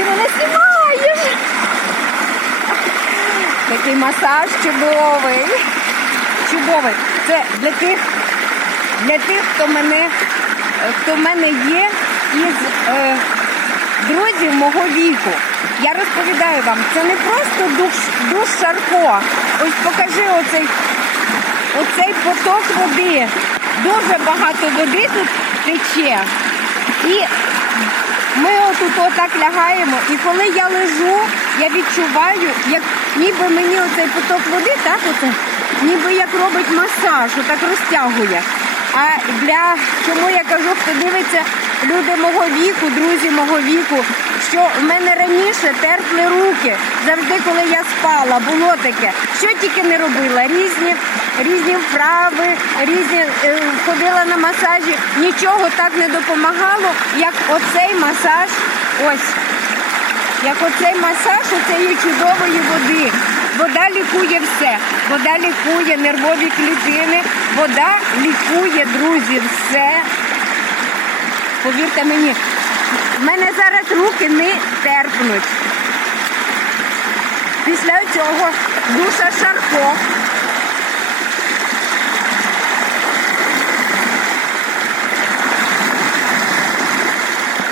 Ти мене знімаєш. Такий масаж чудовий. Чудовий. Це для тих, для тих, хто мене, хто в мене є із е, друзів мого віку. Я розповідаю вам, це не просто душ, душ Шарко. Ось покажи оцей, оцей поток води. Дуже багато води тут тече. І ми отут отак лягаємо, і коли я лежу, я відчуваю, як ніби мені оцей поток води, так оце, ніби як робить масаж, отак розтягує. А для чому я кажу, хто дивиться люди мого віку, друзі мого віку, що в мене раніше терпли руки. Завжди, коли я спала, було таке. Що тільки не робила, різні, різні вправи, різні е, ходила на масажі. Нічого так не допомагало, як оцей масаж. Ось як оцей масаж оцеї чудової води. Вода лікує все. Вода лікує нервові клітини, вода лікує, друзі, все. Повірте мені, в мене зараз руки не терпнуть. Після цього душа Шарко